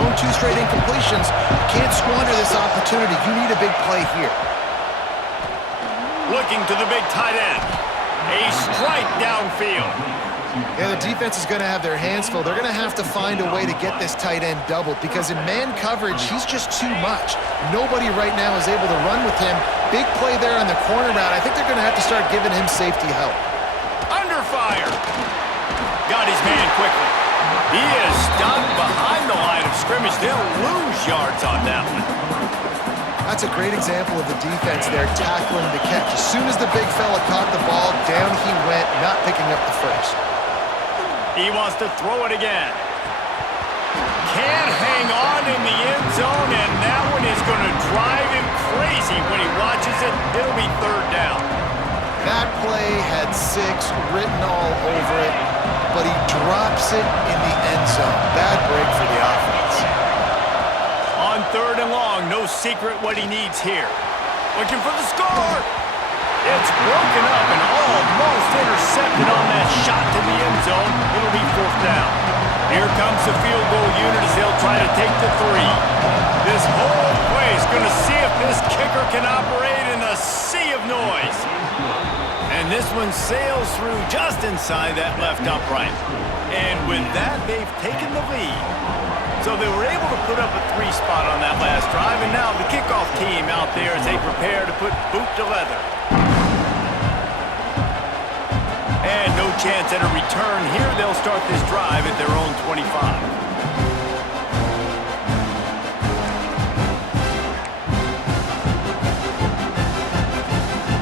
thrown 2 straight incompletions. You can't squander this opportunity. You need a big play here. Looking to the big tight end. A strike downfield. Yeah, the defense is going to have their hands full. They're going to have to find a way to get this tight end doubled because in man coverage, he's just too much. Nobody right now is able to run with him. Big play there on the corner route. I think they're going to have to start giving him safety help. Under fire. Got his man quickly. He is stopped behind the line of scrimmage. They'll lose yards on that one. That's a great example of the defense there tackling the catch. As soon as the big fella caught the ball, down he went, not picking up the first. He wants to throw it again. Can't hang on in the end zone, and that one is going to drive him crazy when he watches it. It'll be 3rd down. That play had 6 written all over it, but he drops it in the end zone. Bad break for the offense. On 3rd and long, no secret what he needs here. Looking for the score. It's broken up and almost intercepted on that shot to the end zone. It'll be 4th down. Here comes the field goal unit as they'll try to take the 3. This whole play is going to see if this kicker can operate in a sea of noise. And this one sails through just inside that left upright. And with that, they've taken the lead. So they were able to put up a 3 spot on that last drive, and now the kickoff team out there as they prepare to put boot to leather. And no chance at a return here. They'll start this drive at their own 25.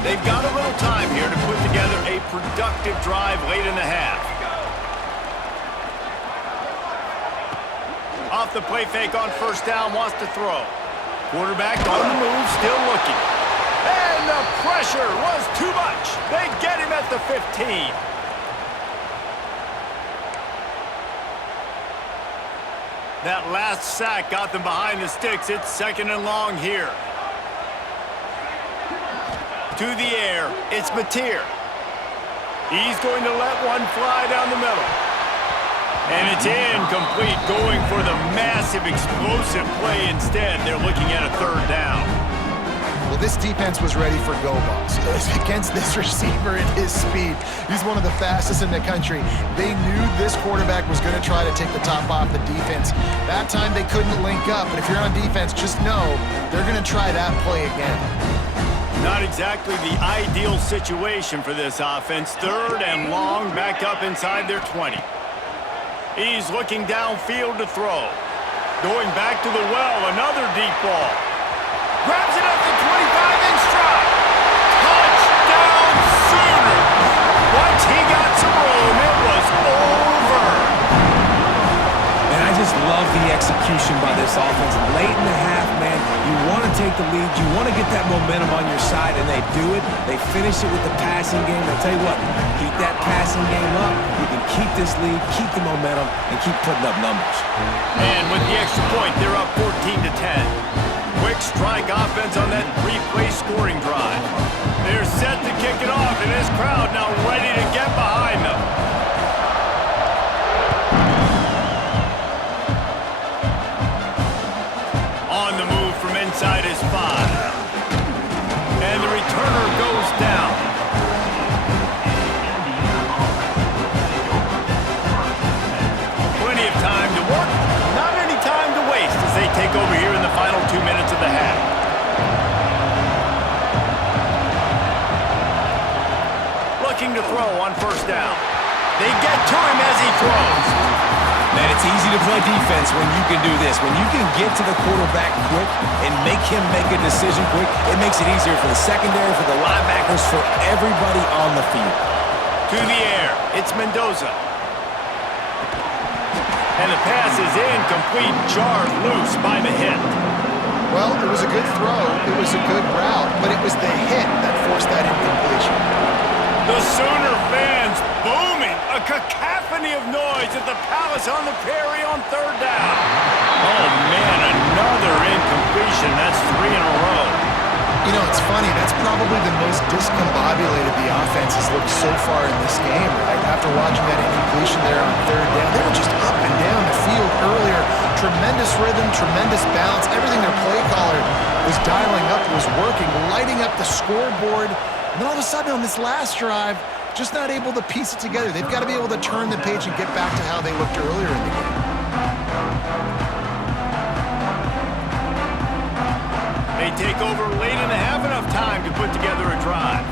They've got a little time here to put together a productive drive late in the half. Off the play fake on 1st down, wants to throw. Quarterback on the move, still looking. And the pressure was too much. They get him at the 15. That last sack got them behind the sticks. It's 2nd and long here. To the air, it's Mateer. He's going to let one fly down the middle. And it's incomplete, going for the massive explosive play instead. They're looking at a 3rd down. Well, this defense was ready for go balls. Against this receiver at his speed, he's one of the fastest in the country. They knew this quarterback was going to try to take the top off the defense. That time they couldn't link up, but if you're on defense, just know they're going to try that play again. Not exactly the ideal situation for this offense. 3rd and long, back up inside their 20. He's looking downfield to throw. Going back to the well, another deep ball. Grabs it at the 25 in stride. Touchdown Sooners! Once he got some room, it was over. And I just love the execution by this offense. Late in the half, man, you want to take the lead. You want to get that momentum on your side, and they do it. They finish it with the passing game. I'll tell you what, keep that passing game up. You can keep this lead, keep the momentum, and keep putting up numbers. And with the extra point, they're up 14-10. Quick strike offense on that 3-play scoring drive. They're set to kick it off, and this crowd now ready to get behind them. On the move from inside his 5. And the returner goes down. Plenty of time to work, not any time to waste as they take over here in the final 2 minutes of the half. Looking to throw on 1st down. They get to him as he throws. Man, it's easy to play defense when you can do this. When you can get to the quarterback quick and make him make a decision quick, it makes it easier for the secondary, for the linebackers, for everybody on the field. To the air, it's Mendoza. And the pass is incomplete, jarred loose by the hit. Well, it was a good throw, it was a good route, but it was the hit that forced that incompletion. The Sooner fans booming, a cacophony of noise at the Palace on the Prairie on 3rd down. Oh man, another incompletion. That's 3 in a row. You know, it's funny, that's probably the most discombobulated the offense has looked so far in this game, right? After watching that incompletion there on 3rd down, they were just up and down the field earlier, Tremendous rhythm, tremendous balance. Everything their play caller was dialing up was working, lighting up the scoreboard. And then all of a sudden on this last drive, just not able to piece it together. They've got to be able to turn the page and get back to how they looked earlier in the game. They take over late in the half, enough time to put together a drive.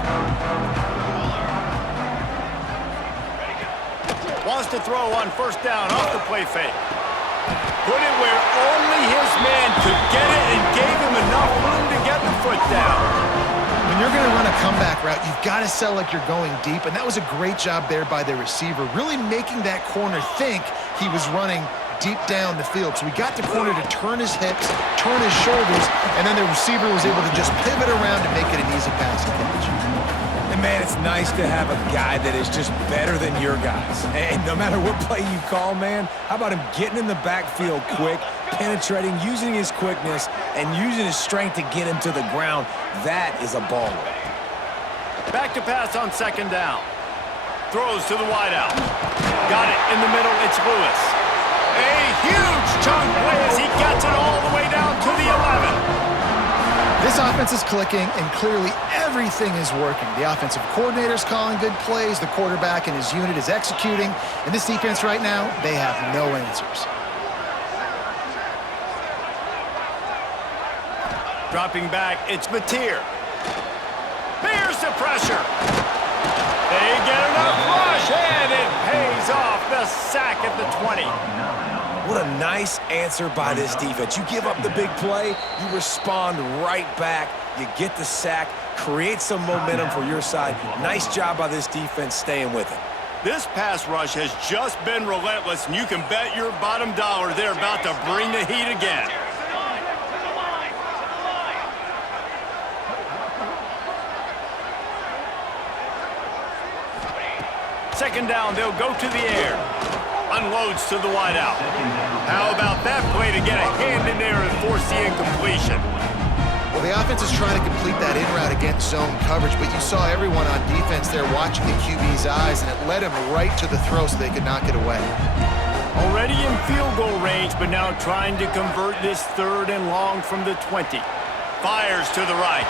Wants to throw on first down off the play fake. Put it where only his man could get it and gave him enough room to get the foot down. When you're going to run a comeback route, you've got to sell like you're going deep, and that was a great job there by the receiver, really making that corner think he was running deep down the field. So he got the corner to turn his hips, turn his shoulders, and then the receiver was able to just pivot around and make it an easy passing catch. And man, it's nice to have a guy that is just better than your guys. And no matter what play you call, man, how about him getting in the backfield quick, penetrating, using his quickness, and using his strength to get him to the ground? That is a baller. Back to pass on second down. Throws to the wideout. Got it in the middle. It's Lewis. A huge chunk play as he gets it all the way down to the 11. This offense is clicking, and clearly everything is working. The offensive coordinator's calling good plays, the quarterback and his unit is executing, and this defense right now, they have no answers. Dropping back, it's Mateer. There's the pressure. They get enough rush, and it pays off. The sack at the 20. What a nice answer by this defense. You give up the big play, you respond right back, you get the sack, create some momentum for your side. Nice job by this defense staying with it. This pass rush has just been relentless, and you can bet your bottom dollar they're about to bring the heat again. Second down, they'll go to the air. Unloads to the wideout. How about that play to get a hand in there and force the incompletion? Well, the offense is trying to complete that in route against zone coverage, but you saw everyone on defense there watching the QB's eyes, and it led him right to the throw so they could knock it away. Already in field goal range, but now trying to convert this third and long from the 20. Fires to the right.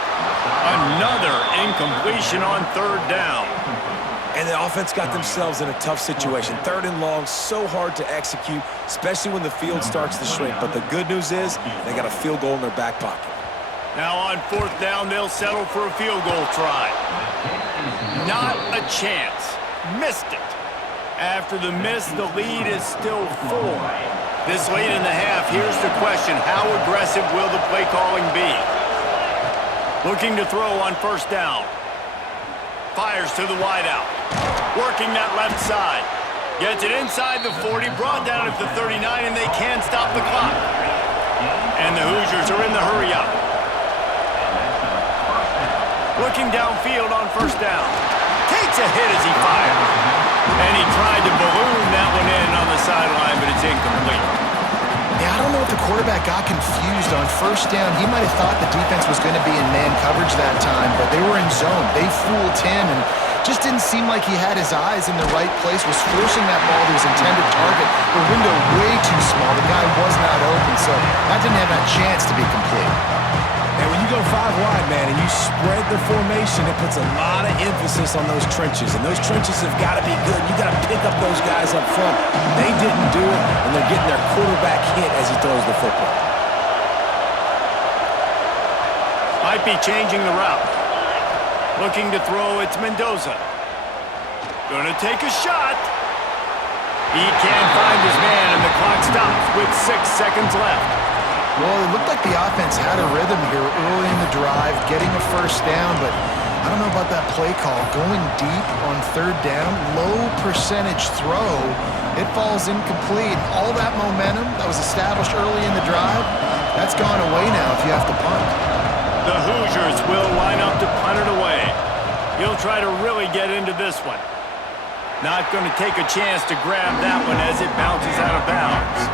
Another incompletion on third down. And the offense got themselves in a tough situation. Third and long, so hard to execute, especially when the field starts to shrink. But the good news is they got a field goal in their back pocket. Now on fourth down, they'll settle for a field goal try. Not a chance. Missed it. After the miss, the lead is still 4. This late in the half, here's the question. How aggressive will the play calling be? Looking to throw on first down. Fires to the wideout. Working that left side. Gets it inside the 40, brought down at the 39, and they can't stop the clock. And the Hoosiers are in the hurry up. Looking downfield on first down. Takes a hit as he fires. And he tried to balloon that one in on the sideline, but it's incomplete. Yeah, I don't know if the quarterback got confused on first down. He might have thought the defense was going to be in man coverage that time, but they were in zone. They fooled him and just didn't seem like he had his eyes in the right place, was forcing that ball to his intended target. The window way too small. The guy was not open, so that didn't have that chance to be complete. And when you go 5 wide, man, and you spread the formation, it puts a lot of emphasis on those trenches. And those trenches have got to be good. You got to pick up those guys up front. They didn't do it, and they're getting their quarterback hit as he throws the football. Might be changing the route. Looking to throw, it's Mendoza. Gonna take a shot. He can't find his man, and the clock stops with 6 seconds left. Well, it looked like the offense had a rhythm here early in the drive, getting a first down, but I don't know about that play call. Going deep on third down, low percentage throw, it falls incomplete. All that momentum that was established early in the drive, that's gone away now if you have to punt. The Hoosiers will line up to punt it away. He'll try to really get into this one. Not going to take a chance to grab that one as it bounces out of bounds.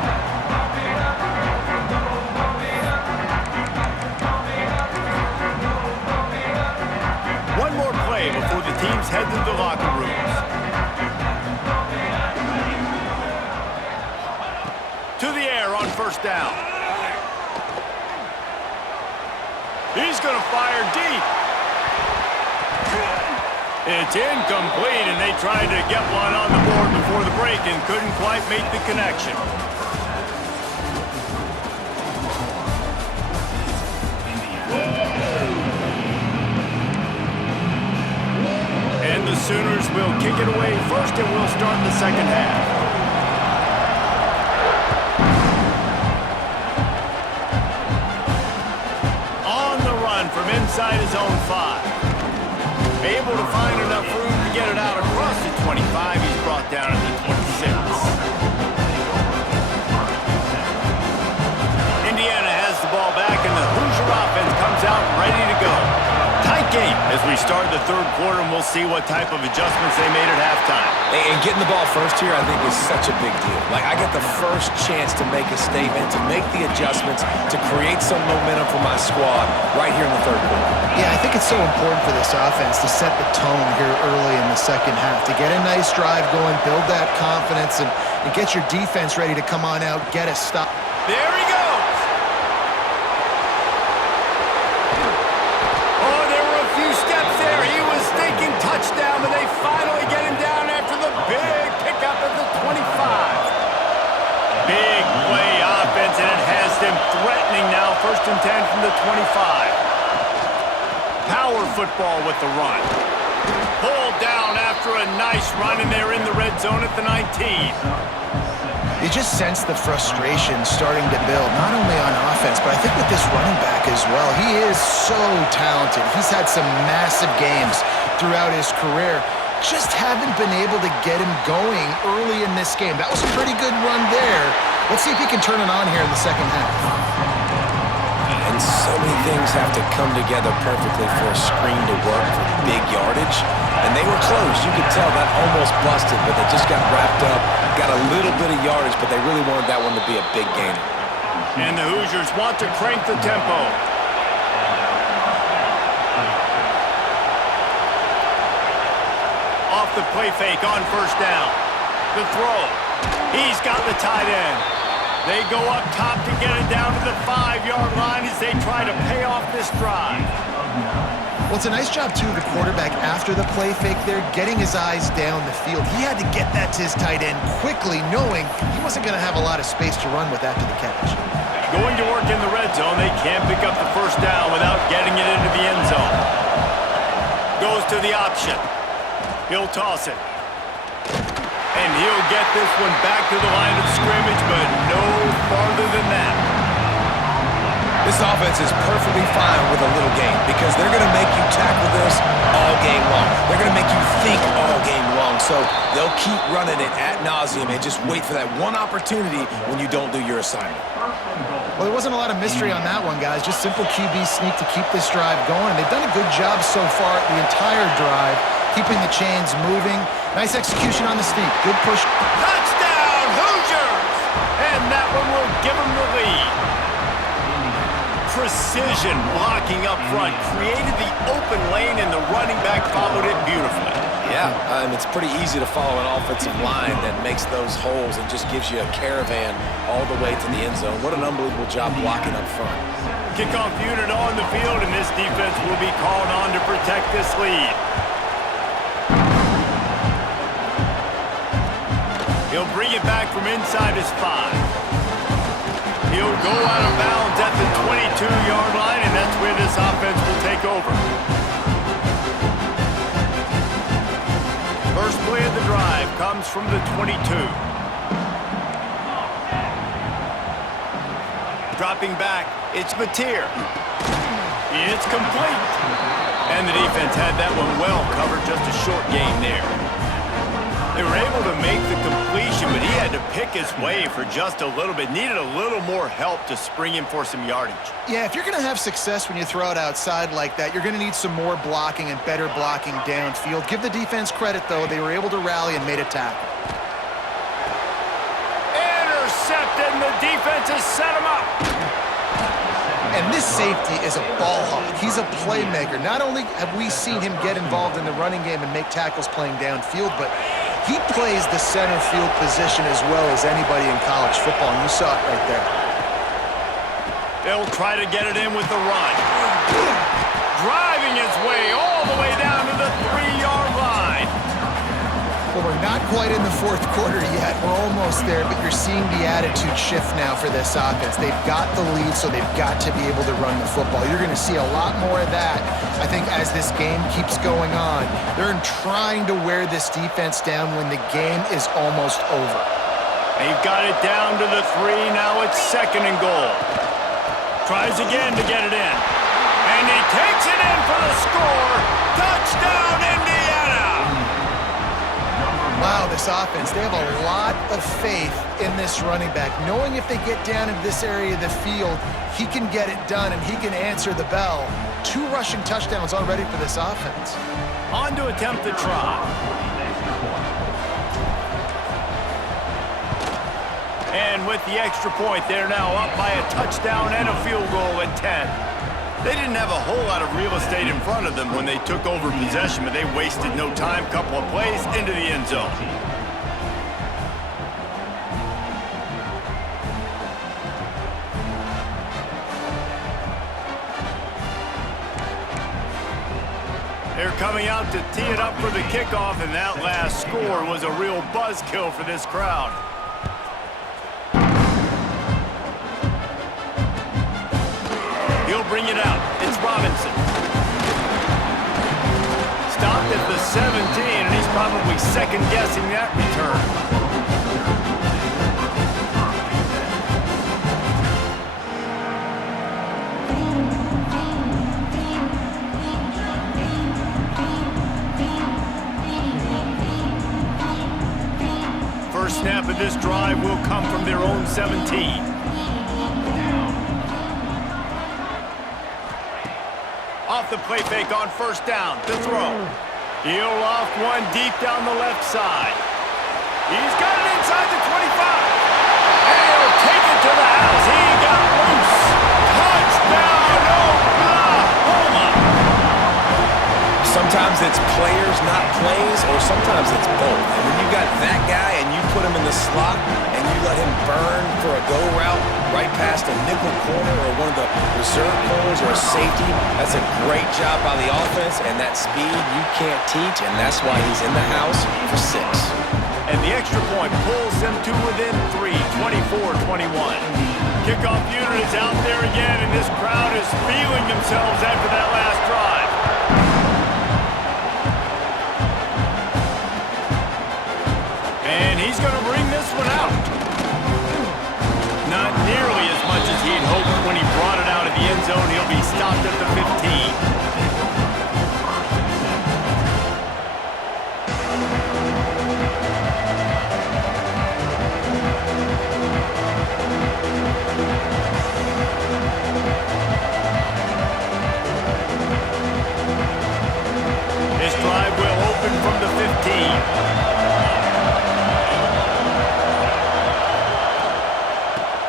One more play before the teams head to the locker rooms. To the air on first first down. He's going to fire deep. It's incomplete, and they tried to get one on the board before the break and couldn't quite make the connection. And the Sooners will kick it away first, and we'll start the second half. On the run from inside his own 5. Able to find enough room to get it out across the 25. He's brought down at the 26. Indiana has the ball back, and the Hoosier offense comes out ready to go. Tight game as we start the third quarter, and we'll see what type of adjustments they made at halftime. And getting the ball first here, I think, is such a big deal. Like, I get the first chance to make a statement, to make the adjustments, to create some momentum for my squad right here in the third quarter. Yeah, I think it's so important for this offense to set the tone here early in the second half, to get a nice drive going, build that confidence, and get your defense ready to come on out, get a stop. There he goes. Oh, there were a few steps there. He was thinking touchdown, but they finally get him down after the big pickup at the 25. Big play offense, and it has them threatening now. 1st and 10 from the 25. Power football with the run. Pulled down after a nice run, and they're in the red zone at the 19. You just sense the frustration starting to build, not only on offense, but I think with this running back as well. He is so talented. He's had some massive games throughout his career. Just haven't been able to get him going early in this game. That was a pretty good run there. Let's see if he can turn it on here in the second half. And so many things have to come together perfectly for a screen to work for big yardage. And they were close. You could tell that almost busted, but they just got wrapped up, got a little bit of yardage, but they really wanted that one to be a big gainer. And the Hoosiers want to crank the tempo. Off the play fake on first down. The throw. He's got the tight end. They go up top to get it down to the 5-yard line as they try to pay off this drive. Well, it's a nice job, too, the quarterback, after the play fake there, getting his eyes down the field. He had to get that to his tight end quickly, knowing he wasn't going to have a lot of space to run with after the catch. Going to work in the red zone, they can't pick up the first down without getting it into the end zone. Goes to the option. He'll toss it. And he'll get this one back to the line of scrimmage, but no farther than that. This offense is perfectly fine with a little game because they're going to make you tackle this all game long. They're going to make you think all game long. So they'll keep running it ad nauseum and just wait for that one opportunity when you don't do your assignment. Well, there wasn't a lot of mystery on that one, guys. Just simple QB sneak to keep this drive going. They've done a good job so far the entire drive, keeping the chains moving. Nice execution on the sneak. Good push. Touchdown, Hoosiers! And that one will give them the lead. Precision blocking up front created the open lane, and the running back followed it beautifully. Yeah, it's pretty easy to follow an offensive line that makes those holes and just gives you a caravan all the way to the end zone. What an unbelievable job blocking up front. Kickoff unit on the field, and this defense will be called on to protect this lead. He'll bring it back from inside his 5. He'll go out of bounds at the 22-yard line, and that's where this offense will take over. First play of the drive comes from the 22. Dropping back, it's Mateer. It's complete. And the defense had that one well covered, just a short gain there. They were able to make the completion, but he had to pick his way for just a little bit. Needed a little more help to spring him for some yardage. Yeah, if you're going to have success when you throw it outside like that, you're going to need some more blocking and better blocking downfield. Give the defense credit, though. They were able to rally and made a tackle. Intercepted, and the defense has set him up. And this safety is a ball hawk. He's a playmaker. Not only have we seen him get involved in the running game and make tackles playing downfield, but he plays the center field position as well as anybody in college football, and you saw it right there. They'll try to get it in with the run. Driving his way all the way down to the 3-yard line. Well, we're not quite in the fourth quarter yet. We're almost there, but you're seeing the attitude shift now for this offense. They've got the lead, so they've got to be able to run the football. You're going to see a lot more of that, I think, as this game keeps going on. They're trying to wear this defense down when the game is almost over. They've got it down to the 3. Now it's 2nd and goal. Tries again to get it in. And he takes it in for the score. Touchdown, Indiana! Wow, this offense, they have a lot of faith in this running back, knowing if they get down into this area of the field, he can get it done and he can answer the bell. 2 rushing touchdowns already for this offense. On to attempt the try. And with the extra point, they're now up by a touchdown and a field goal at 10. They didn't have a whole lot of real estate in front of them when they took over possession, but they wasted no time. Couple of plays into the end zone. They're coming out to tee it up for the kickoff, and that last score was a real buzzkill for this crowd. He'll bring it out. It's Robinson. Stopped at the 17, and he's probably second-guessing that return. First snap of this drive will come from their own 17. Off the play fake on first down to throw. He'll loft one deep down the left side. He's got it inside the 25. And he'll take it to the house. He got loose. Touchdown, Oklahoma. Sometimes it's players, not plays, or sometimes it's both. And when you got that guy and you put him in the slot and you let him burn for a go route right past a nickel corner or one of the reserve corners or a safety, that's a great job by the offense, and that speed you can't teach, and that's why he's in the house for 6. And the extra point pulls them to within 3, 24-21. Kickoff unit is out there again, and this crowd is feeling themselves after that last drive. And he's going to bring this one out. Not nearly as much as he'd hoped when he brought it out of the end zone. He'll be stopped at the 15. This drive will open from the 15.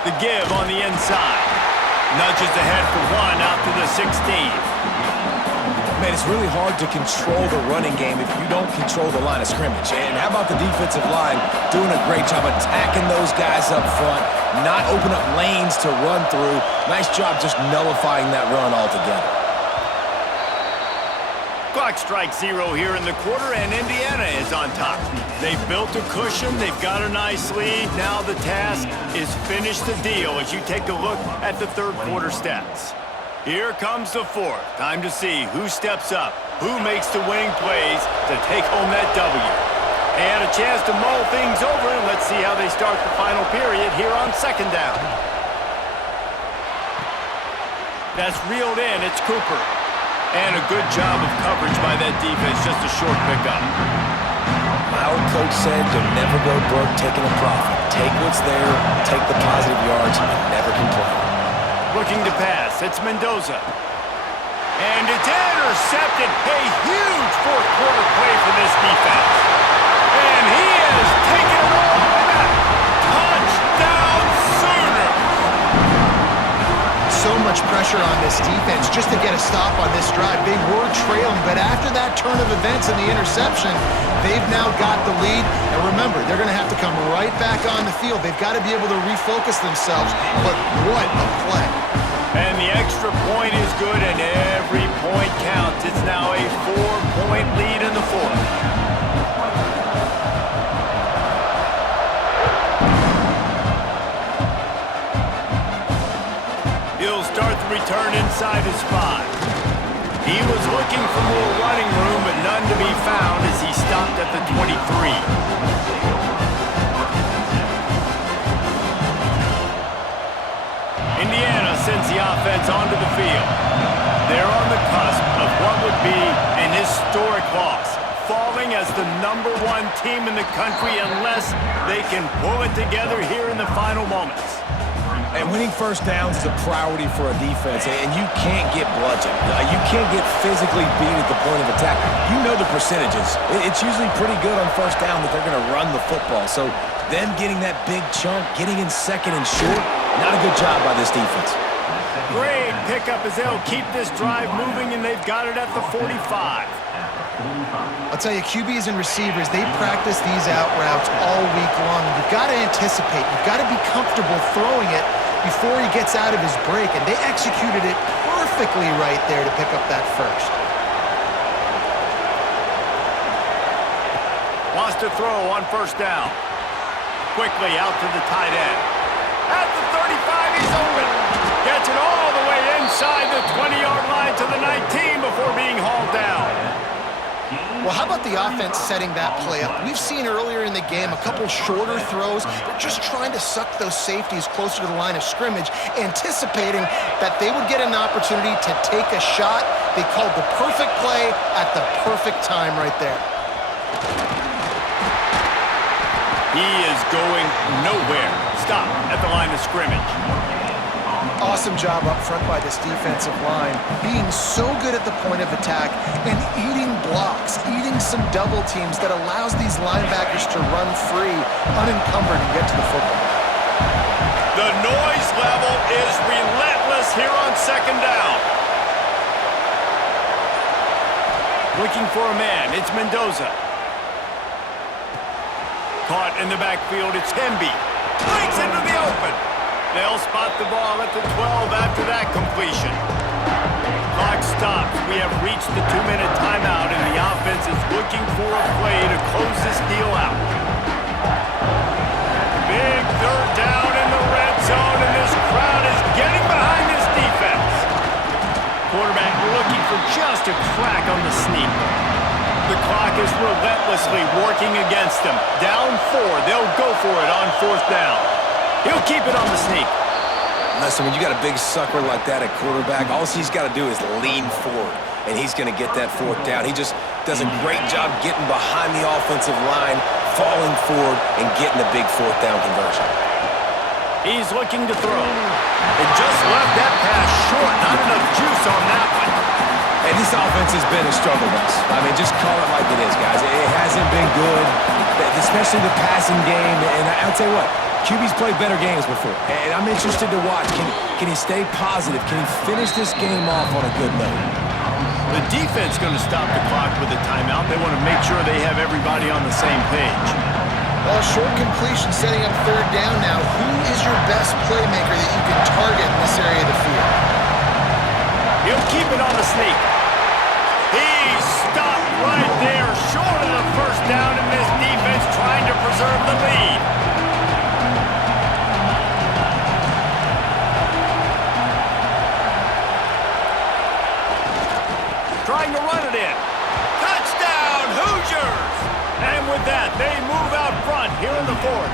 The give on the inside. Nudges ahead for 1 out to the 16. Man, it's really hard to control the running game if you don't control the line of scrimmage. And how about the defensive line doing a great job attacking those guys up front, not open up lanes to run through. Nice job just nullifying that run altogether. Clock strikes 0 here in the quarter, and Indiana is on top. They've built a cushion. They've got a nice lead. Now the task is finish the deal as you take a look at the third quarter stats. Here comes the fourth. Time to see who steps up, who makes the winning plays to take home that W. And a chance to mull things over, and let's see how they start the final period here on second down. That's reeled in. It's Cooper. And a good job of coverage by that defense, just a short pickup. My old coach said you'll never go broke taking a profit. Take what's there, take the positive yards, and never complain. Looking to pass, it's Mendoza. And it's intercepted. A huge fourth quarter play for this defense. And he is taking it all the way back. Touchdown Sooners! So much pressure on this defense just to get a stop on this drive. They were trailing, but after that turn of events and the interception, they've now got the lead. And remember, they're going to have to come right back on the field. They've got to be able to refocus themselves, but what a play. extra point is good, and every point counts. It's now a 4-point lead in the fourth. He'll start the return inside his 5. He was looking for more running room, but none to be found as he stopped at the 23. Indiana sends the offense onto the field. They're on the cusp of what would be an historic loss, falling as the #1 team in the country unless they can pull it together here in the final moments. And winning first downs is a priority for a defense, and you can't get bludgeoned. You can't get physically beat at the point of attack. You know the percentages. It's usually pretty good on first down that they're going to run the football. So them getting that big chunk, getting in second and short, not a good job by this defense. Great pickup as they'll keep this drive moving, and they've got it at the 45. I'll tell you, QBs and receivers, they practice these out routes all week long. You've got to anticipate. You've got to be comfortable throwing it before he gets out of his break, and they executed it perfectly right there to pick up that first. Wants to throw on first down. Quickly out to the tight end. At the 35, he's open. Gets it all the way inside the 20-yard line to the 19 before being hauled down. Well, how about the offense setting that play up? We've seen earlier in the game a couple shorter throws. They're just trying to suck those safeties closer to the line of scrimmage, anticipating that they would get an opportunity to take a shot. They called the perfect play at the perfect time right there. He is going nowhere. Stop at the line of scrimmage. Awesome job up front by this defensive line, being so good at the point of attack and eating blocks, eating some double teams that allows these linebackers to run free, unencumbered, and get to the football. The noise level is relentless here on second down. Looking for a man, it's Mendoza. Caught in the backfield, it's Hemby. Breaks into the open. They'll spot the ball at the 12 after that completion. Clock stops. We have reached the 2-minute timeout, and the offense is looking for a play to close this deal out. Big third down in the red zone, and this crowd is getting behind this defense. Quarterback looking for just a crack on the sneak. The clock is relentlessly working against them. Down 4. They'll go for it on fourth down. He'll keep it on the sneak. Listen, when you got a big sucker like that at quarterback, all he's got to do is lean forward, and he's going to get that fourth down. He just does a great job getting behind the offensive line, falling forward, and getting the big fourth down conversion. He's looking to throw. It just left that pass short. Not enough juice on that one. And this offense has been a struggle bus. I mean, just call it like it is, guys. It hasn't been good, especially the passing game. And I'll tell you what, QB's played better games before, and I'm interested to watch. Can he stay positive? Can he finish this game off on a good note? The defense going to stop the clock with a timeout. They want to make sure they have everybody on the same page. Well, short completion setting up third down now. Who is your best playmaker that you can target in this area of the field? He'll keep it on the sneak. He stopped right there, short of the first down, and this defense trying to preserve the lead. Trying to run it in. Touchdown, Hoosiers! And with that, they move out front here in the fourth.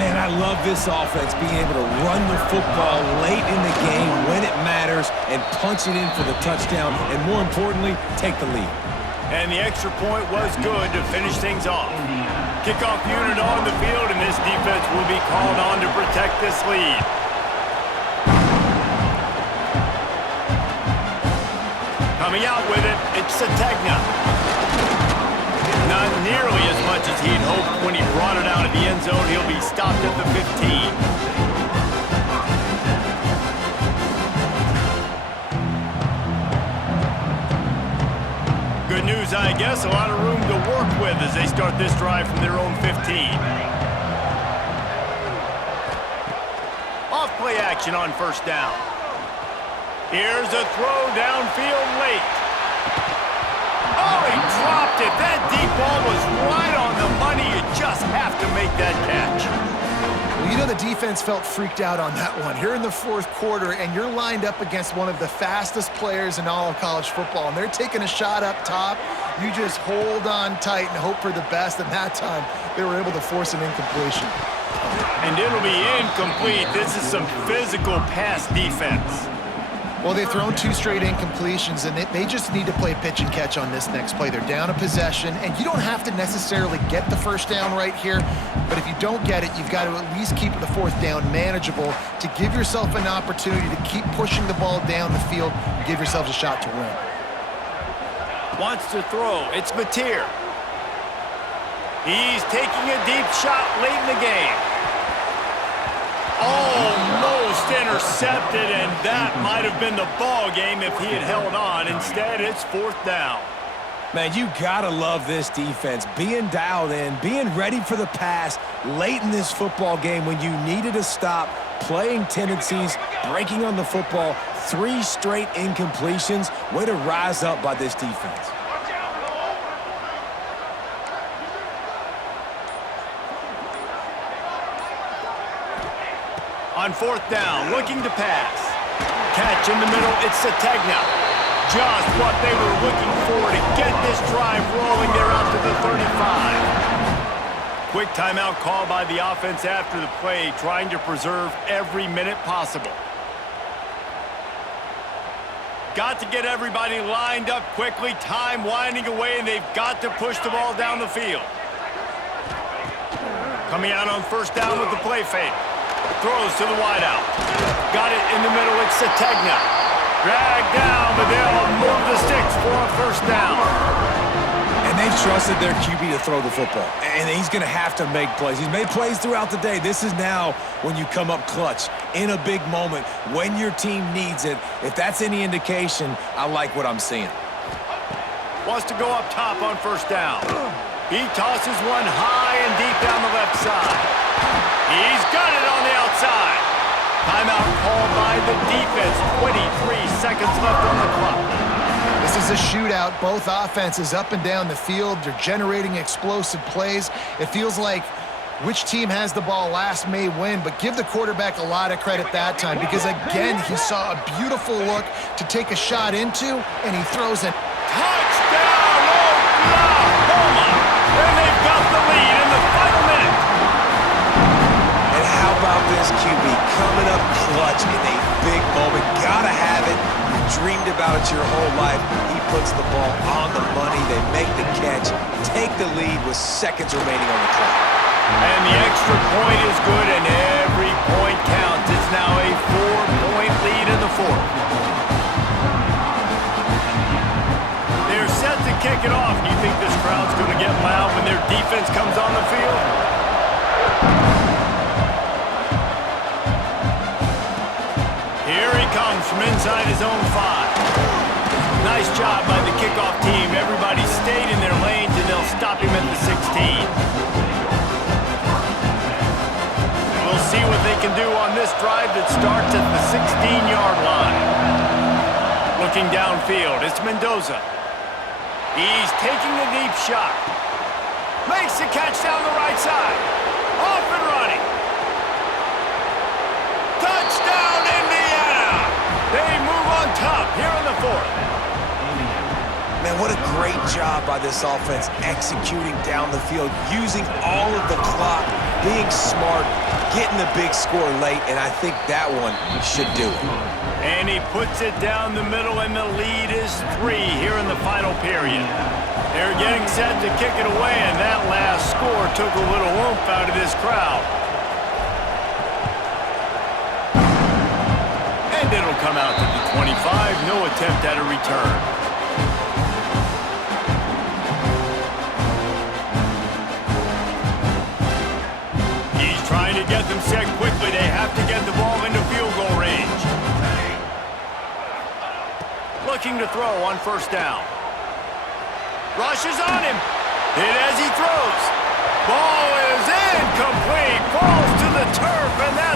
Man, I love this offense, being able to run the football late in the game when it matters and punch it in for the touchdown, and more importantly, take the lead. And the extra point was good to finish things off. Kickoff unit on the field, and this defense will be called on to protect this lead. Coming out with it, it's Sategna. Not nearly as much as he'd hoped when he brought it out of the end zone. He'll be stopped at the 15. Good news, I guess. A lot of room to work with as they start this drive from their own 15. Off play action on first down. Here's a throw downfield late. Oh, he dropped it. That deep ball was right on the money. You just have to make that catch. Well, you know the defense felt freaked out on that one. You're in the fourth quarter, and you're lined up against one of the fastest players in all of college football, and they're taking a shot up top. You just hold on tight and hope for the best, and that time they were able to force an incompletion. And it'll be incomplete. This is some physical pass defense. Well, they've thrown 2 straight incompletions, and they just need to play pitch and catch on this next play. They're down a possession, and you don't have to necessarily get the first down right here, but if you don't get it, you've got to at least keep the fourth down manageable to give yourself an opportunity to keep pushing the ball down the field and give yourselves a shot to win. Wants to throw. It's Mateer. He's taking a deep shot late in the game. Almost intercepted, and that might have been the ball game if he had held on. Instead, it's fourth down. Man, you gotta love this defense. Being dialed in, being ready for the pass late in this football game when you needed a stop, playing tendencies, breaking on the football, 3 straight incompletions. Way to rise up by this defense. On fourth down, looking to pass. Catch in the middle, it's Sategna. Just what they were looking for to get this drive rolling there out to the 35. Quick timeout call by the offense after the play, trying to preserve every minute possible. Got to get everybody lined up quickly, time winding away, and they've got to push the ball down the field. Coming out on first down with the play fake. Throws to the wideout. Got it in the middle, it's Sategna. Dragged down, but they'll move the sticks for a first down. And they've trusted their QB to throw the football. And he's going to have to make plays. He's made plays throughout the day. This is now when you come up clutch, in a big moment, when your team needs it. If that's any indication, I like what I'm seeing. Wants to go up top on first down. He tosses one high and deep down the left side. He's got it on the outside. Timeout called by the defense. 23 seconds left on the clock. This is a shootout. Both offenses up and down the field. They're generating explosive plays. It feels like which team has the ball last may win, but give the quarterback a lot of credit that time because, again, he saw a beautiful look to take a shot into, and he throws it. Touchdown, Oklahoma! And they've got the lead in the final minute. And how about this QB coming up clutch in a big moment? Gotta have it. You dreamed about it your whole life. He puts the ball on the money. They make the catch, take the lead with seconds remaining on the clock. And the extra point is good, and every point counts. It's now a 4-point lead in the fourth. They're set to kick it off. Do you think this crowd's going to get loud when their defense comes on the field? Here he comes from inside his own 5. Nice job by the kickoff team. Everybody stayed in their lanes, and they'll stop him at the 16. We'll see what they can do on this drive that starts at the 16-yard line. Looking downfield, it's Mendoza. He's taking the deep shot. Makes the catch down the right side. Off and running. Touchdown, Indiana! They move on top here in the fourth. Man, what a great job by this offense executing down the field, using all of the clock, being smart, getting the big score late, and I think that one should do it. And he puts it down the middle, and the lead is 3 here in the final period. They're getting set to kick it away, and that last score took a little oomph out of this crowd. And it'll come out to the 25, no attempt at a return. Trying to get them set quickly. They have to get the ball into field goal range. Looking to throw on first down. Rushes on him. Hit as he throws. Ball is incomplete. Falls to the turf, and that